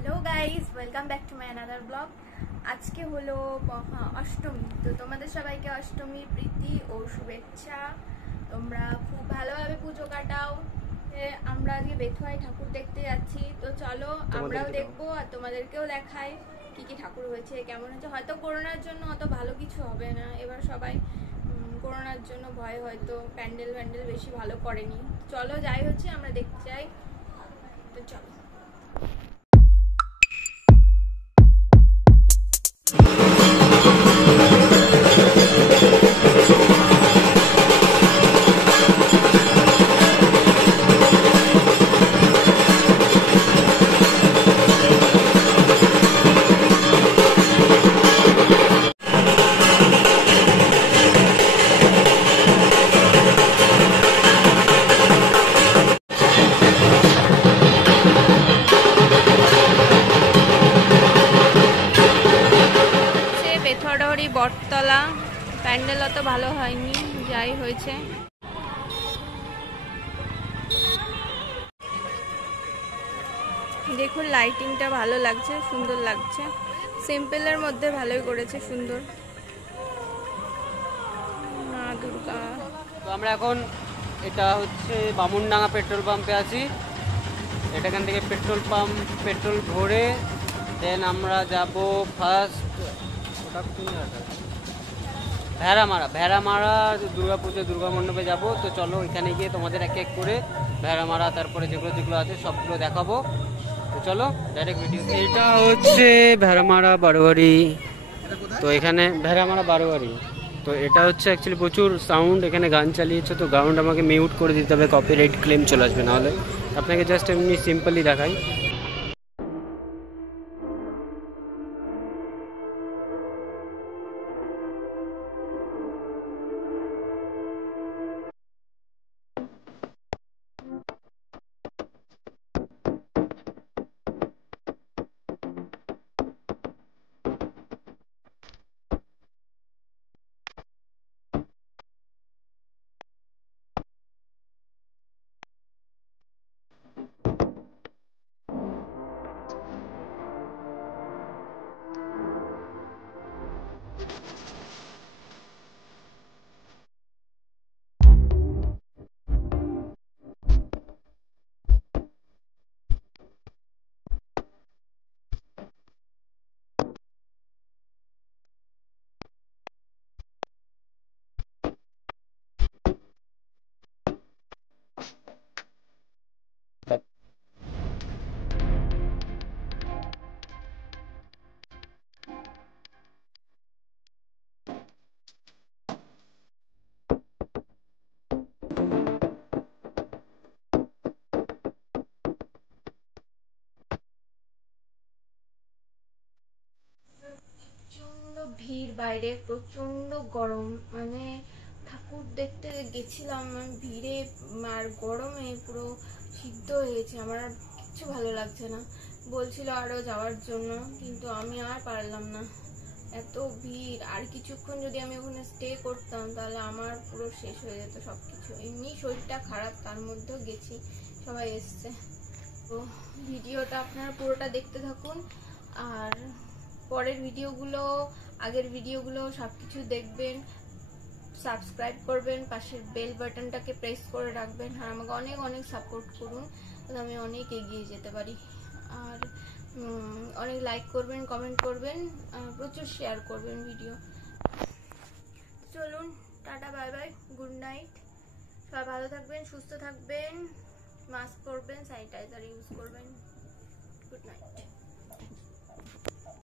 Hello guys, welcome back to my another blog. আজকে হলো অষ্টমী। তো তোমাদের সবাইকে অষ্টমীর প্রীতি ও শুভেচ্ছা। তোমরা খুব ভালোভাবে পুজো কাটাও। আমরা আজকে বেথুয়ায় ঠাকুর দেখতে যাচ্ছি, তো চলো আমরাও দেখবো আর তোমাদেরকেও দেখাই কি কি ঠাকুর হয়েছে, কেমন হয়েছে। হয়তো করোনার জন্য অত ভালো কিছু হবে না এবার, সবাই করোনার জন্য ভয় হয়তো প্যান্ডেল বেশি ভালো করেনি। চলো যাই হচ্ছে আমরা দেখতে চাই, তো চলো। বটতলা প্যান্ডেল অত ভালো হয়নি, যাই হয়েছে। দেখুন লাইটিংটা ভালো লাগছে, সুন্দর লাগছে। সিম্পলের মধ্যে ভালোই করেছে, সুন্দর। মা দুর্গা। তো আমরা এখন এটা হচ্ছে বামুনডাঙ্গা পেট্রোল পাম্পে আছি। এখান থেকে পেট্রোল ভরে দেন আমরা যাব ফার্স্ট ভেড়ামারা দুর্গা মণ্ডপে যাব। তো চলো এখানে গিয়ে তোমাদের এক এক করে ভেড়ামারা তারপরে যেগুলো আছে সবগুলো দেখাবো। তো চলো ডাইরেক্ট ভিডিও। এটা হচ্ছে ভেড়ামারা বারোয়ারি। তো এখানে ভেড়ামারা বারোয়ারি, তো এটা হচ্ছে অ্যাকচুয়ালি প্রচুর সাউন্ড, এখানে গান চালিয়েছে, তো গাউন্ড আমাকে মিউট করে দিতে হবে, কপিরাইট ক্লেম চলে আসবে। নাহলে আপনাকে জাস্ট এমনি সিম্পলি দেখাই। ভিড়, বাইরে প্রচন্ড গরম, মানে ঠাকুর দেখতে গেছিলাম ভিড়ে আর গরমে পুরো সিদ্ধ হয়ে গেছে। আমার আর কিচ্ছু ভালো লাগছে না, বলছিল আরো যাওয়ার জন্য, কিন্তু আমি আর পারলাম না, এত ভিড়। আর কিছুক্ষণ যদি আমি ওখানে স্টে করতাম তাহলে আমার পুরো শেষ হয়ে যেত সবকিছু। এমনি শরীরটা খারাপ, তার মধ্যেও গেছি, সবাই এসছে। তো ভিডিওটা আপনারা পুরোটা দেখতে থাকুন, আর পরের ভিডিওগুলো, আগের ভিডিওগুলো সবকিছু দেখবেন, সাবস্ক্রাইব করবেন, পাশের বেল বাটনটাকে প্রেস করে রাখবেন, আর আমাকে অনেক অনেক সাপোর্ট করুন, তাহলে আমি অনেক এগিয়ে যেতে পারি। আর অনেক লাইক করবেন, কমেন্ট করবেন, প্রচুর শেয়ার করবেন ভিডিও। চলুন, tata, bye bye, good night. সবাই ভালো থাকবেন, সুস্থ থাকবেন, মাস্ক পরবেন, স্যানিটাইজার ইউজ করবেন। Good night.